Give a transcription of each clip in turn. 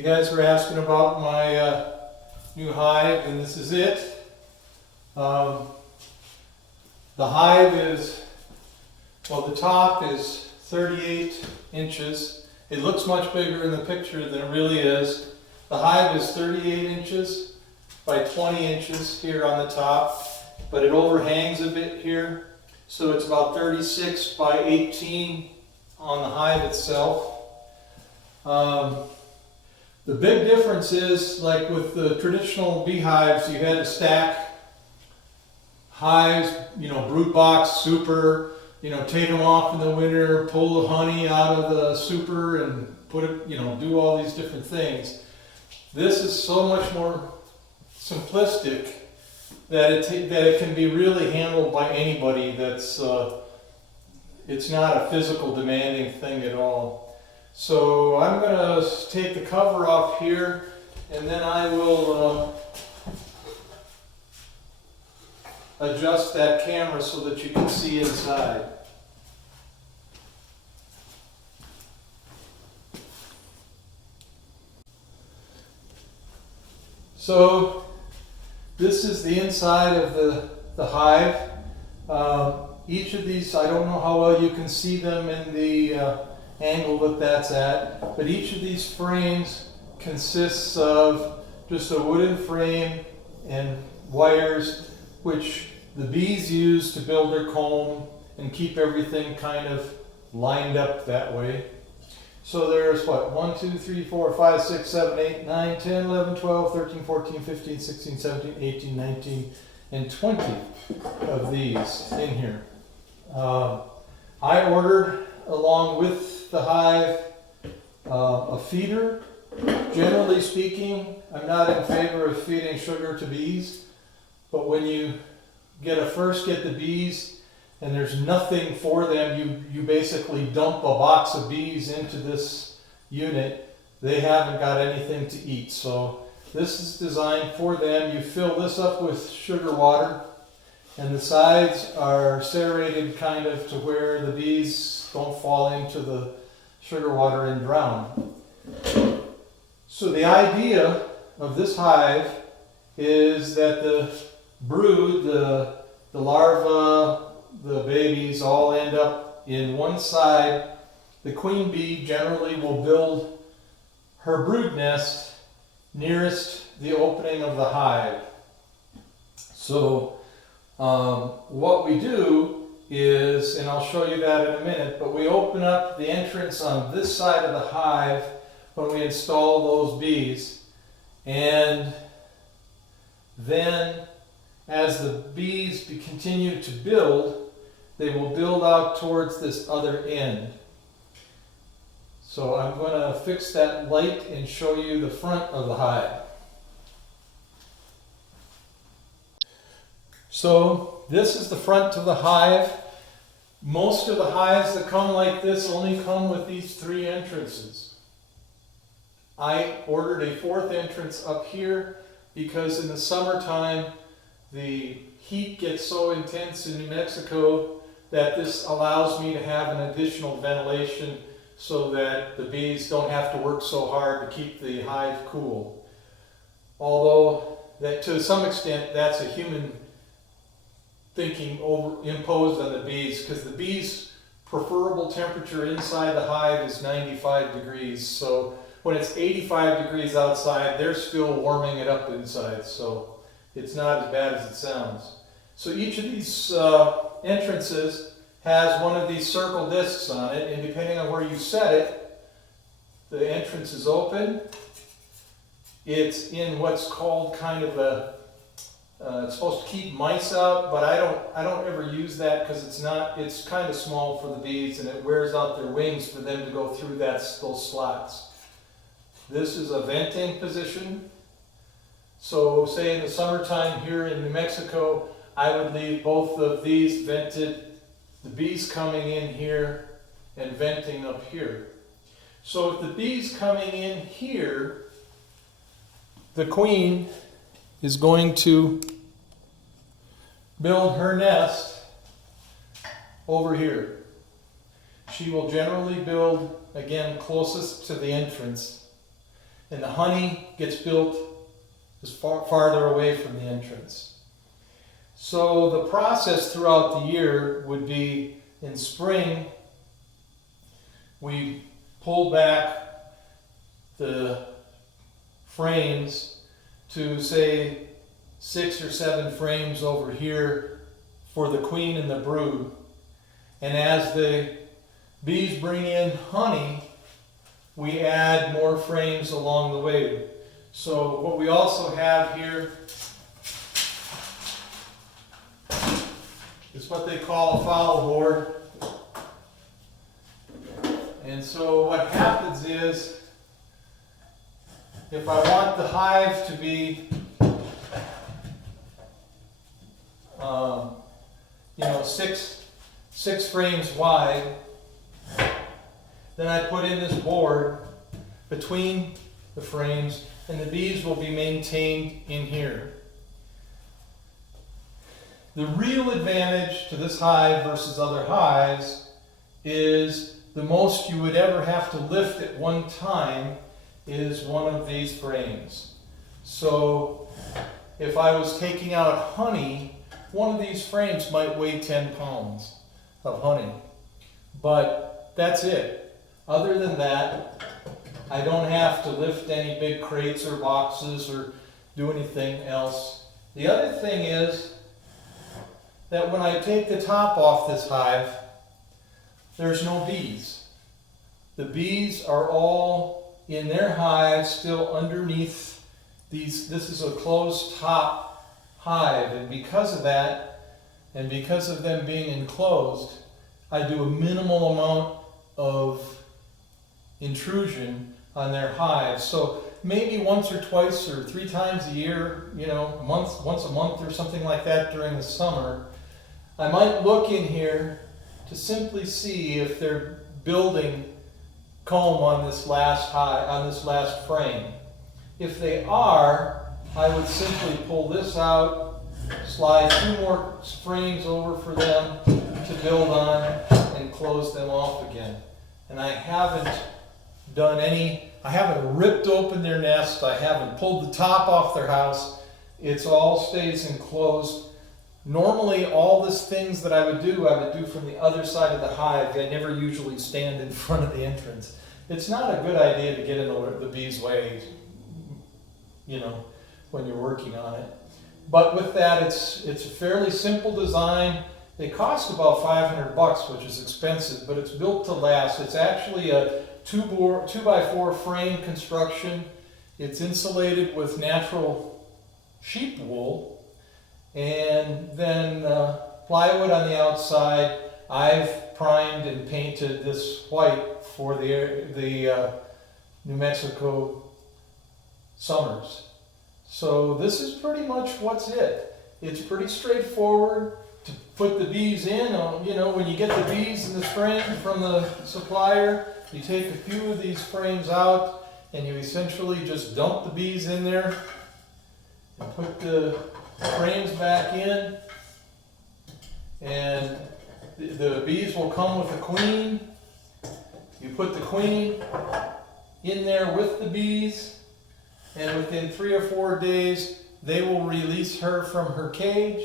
You guys were asking about my new hive, and this is it. The hive is, well, the top is 38 inches. It looks much bigger in the picture than it really is. The hive is 38 inches by 20 inches here on the top, but it overhangs a bit here. So it's about 36 by 18 on the hive itself. The big difference is, like with the traditional beehives, you had to stack hives, brood box, super, take them off in the winter, pull the honey out of the super and put it, do all these different things. This is so much more simplistic that it can be really handled by anybody. It's not a physical demanding thing at all. So I'm going to take the cover off here, and then I will adjust that camera so that you can see inside. So this is the inside of the hive. Each of these, I don't know how well you can see them in the angle that's at, but each of these frames consists of just a wooden frame and wires which the bees use to build their comb and keep everything kind of lined up that way. So there's what, 1, 2, 3, 4, 5, 6, 7, 8, 9, 10, 11, 12, 13, 14, 15, 16, 17, 18, 19, and 20 of these in here. I ordered, along with the hive, a feeder. Generally speaking, I'm not in favor of feeding sugar to bees, but when you first get the bees and there's nothing for them, you basically dump a box of bees into this unit. They haven't got anything to eat, so this is designed for them. You fill this up with sugar water, and the sides are serrated kind of to where the bees don't fall into the sugar water and drown. So the idea of this hive is that the brood, the larvae, the babies all end up in one side. The queen bee generally will build her brood nest nearest the opening of the hive. So what we do is, and I'll show you that in a minute, but we open up the entrance on this side of the hive when we install those bees, and then as the bees continue to build, they will build out towards this other end. So I'm going to fix that light and show you the front of the hive. So this is the front of the hive. Most of the hives that come like this only come with these 3 entrances. I ordered a 4th entrance up here because in the summertime the heat gets so intense in New Mexico that this allows me to have an additional ventilation so that the bees don't have to work so hard to keep the hive cool. Although that to some extent that's a human thinking imposed on the bees, because the bees' preferable temperature inside the hive is 95 degrees. So when it's 85 degrees outside, they're still warming it up inside. So it's not as bad as it sounds. So each of these entrances has one of these circle discs on it, and depending on where you set it, the entrance is open. It's in what's called kind of a it's supposed to keep mice out, but I don't ever use that because it's kind of small for the bees, and it wears out their wings for them to go through those slots. This is a venting position. So say in the summertime here in New Mexico, I would leave both of these vented, the bees coming in here and venting up here. So if the bees coming in here, the queen is going to build her nest over here. She will generally build, again, closest to the entrance. and the honey gets built as farther away from the entrance. So the process throughout the year would be, in spring, we pull back the frames to, say, 6 or 7 frames over here for the queen and the brood. And as the bees bring in honey, we add more frames along the way. So what we also have here is what they call a foul board. And so what happens is, if I want the hive to be, six frames wide, then I put in this board between the frames, and the bees will be maintained in here. The real advantage to this hive versus other hives is the most you would ever have to lift at one time is one of these frames. So if I was taking out honey, one of these frames might weigh 10 pounds of honey. But that's it. Other than that, I don't have to lift any big crates or boxes or do anything else. The other thing is that when I take the top off this hive, there's no bees. The bees are all in their hive still underneath these. This is a closed top hive, and because of that, and because of them being enclosed, I do a minimal amount of intrusion on their hives. So maybe once or twice or 3 times a year, once a month or something like that during the summer, I might look in here to simply see if they're building comb on this last frame. If they are, I would simply pull this out, slide 2 more frames over for them to build on, and close them off again. And I haven't ripped open their nest, I haven't pulled the top off their house. It's all stays enclosed. Normally, all these things that I would do from the other side of the hive. I never usually stand in front of the entrance. It's not a good idea to get in the bees' way, when you're working on it. But with that, it's a fairly simple design. They cost about $500, which is expensive, but it's built to last. It's actually a 2x4 frame construction. It's insulated with natural sheep wool, and then plywood on the outside. I've primed and painted this white for the New Mexico summers. So this is pretty much what's it. It's pretty straightforward to put the bees in. When you get the bees in the spring from the supplier, you take a few of these frames out and you essentially just dump the bees in there and put the frames back in, and the bees will come with a queen. You put the queen in there with the bees, and within 3 or 4 days they will release her from her cage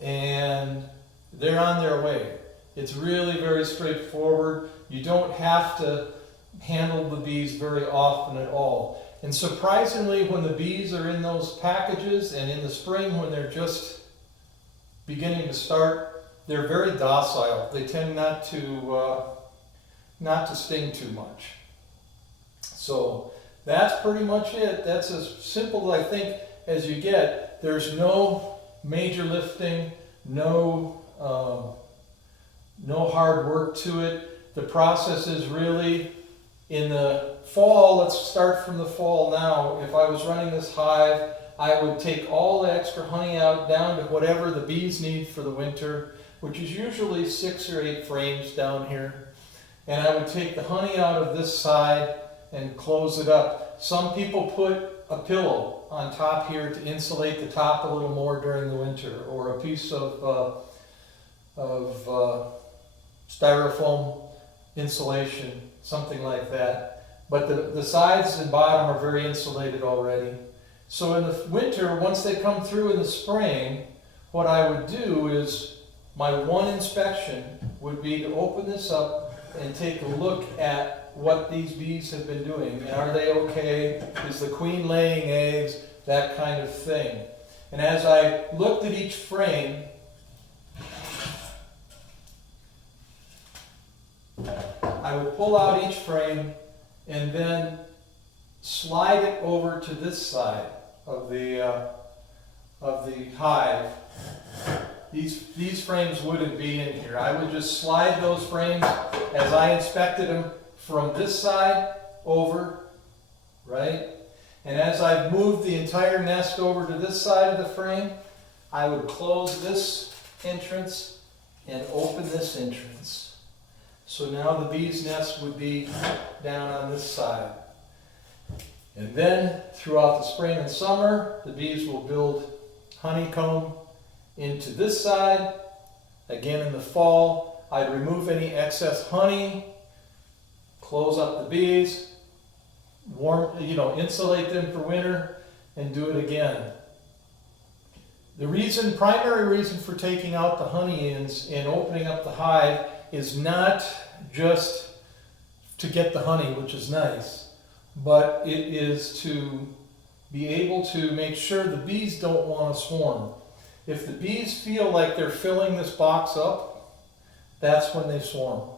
and they're on their way. It's really very straightforward. You don't have to handle the bees very often at all. And surprisingly, when the bees are in those packages and in the spring when they're just beginning to start, they're very docile. They tend not to sting too much. So that's pretty much it. That's as simple, I think, as you get. There's no major lifting, no hard work to it. The process is really in the fall. Let's start from the fall now. If I was running this hive, I would take all the extra honey out down to whatever the bees need for the winter, which is usually 6 or 8 frames down here. And I would take the honey out of this side and close it up. Some people put a pillow on top here to insulate the top a little more during the winter, or a piece of styrofoam insulation, something like that. but the sides and bottom are very insulated already. So in the winter, once they come through in the spring, what I would do is my one inspection would be to open this up and take a look at what these bees have been doing. And are they okay? Is the queen laying eggs? That kind of thing. And as I looked at each frame, I would pull out each frame and then slide it over to this side of the hive. These frames wouldn't be in here. I would just slide those frames as I inspected them from this side over, right? And as I moved the entire nest over to this side of the frame, I would close this entrance and open this entrance. So now the bee's nest would be down on this side. And then throughout the spring and summer, the bees will build honeycomb into this side. Again in the fall, I'd remove any excess honey, close up the bees, insulate them for winter, and do it again. The primary reason for taking out the honey ends and opening up the hive is not just to get the honey, which is nice, but it is to be able to make sure the bees don't want to swarm. If the bees feel like they're filling this box up, that's when they swarm.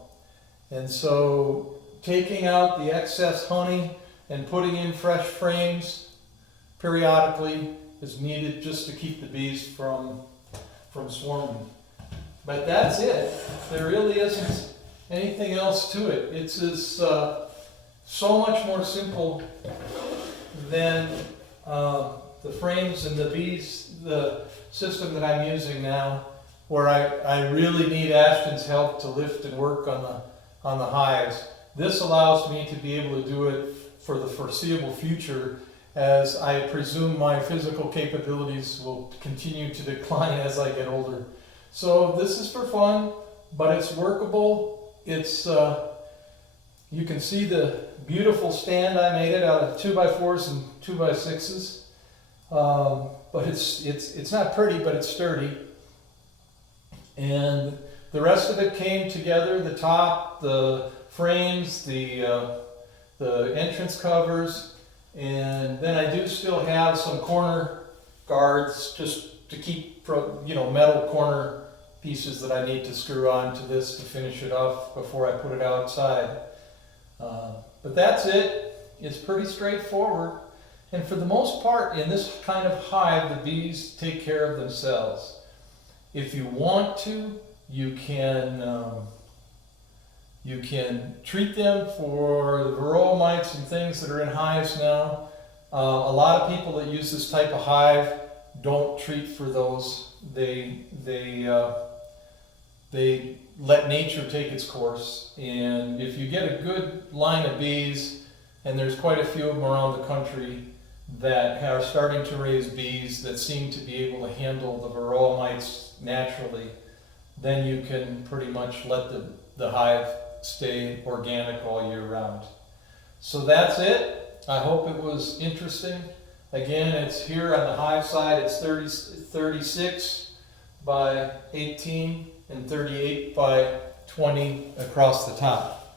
And so taking out the excess honey and putting in fresh frames periodically is needed just to keep the bees from swarming. But that's it. There really isn't anything else to it. It's so much more simple than the frames and the bees, the system that I'm using now, where I really need Ashton's help to lift and work on the hives. This allows me to be able to do it for the foreseeable future, as I presume my physical capabilities will continue to decline as I get older. So this is for fun, but it's workable. It's you can see the beautiful stand I made it out of 2x4s and 2x6s. But it's not pretty, but it's sturdy. And the rest of it came together: the top, the frames, the entrance covers, and then I do still have some corner guards just to keep, metal corner pieces that I need to screw on to this to finish it off before I put it outside. But that's it. It's pretty straightforward. And for the most part, in this kind of hive, the bees take care of themselves. If you want to, you can treat them for the varroa mites and things that are in hives now. A lot of people that use this type of hive don't treat for those. They let nature take its course. And if you get a good line of bees, and there's quite a few of them around the country that are starting to raise bees that seem to be able to handle the varroa mites naturally, then you can pretty much let the hive stay organic all year round. So that's it. I hope it was interesting. Again, it's here on the hive side, it's 36 by 18 and 38 by 20 across the top.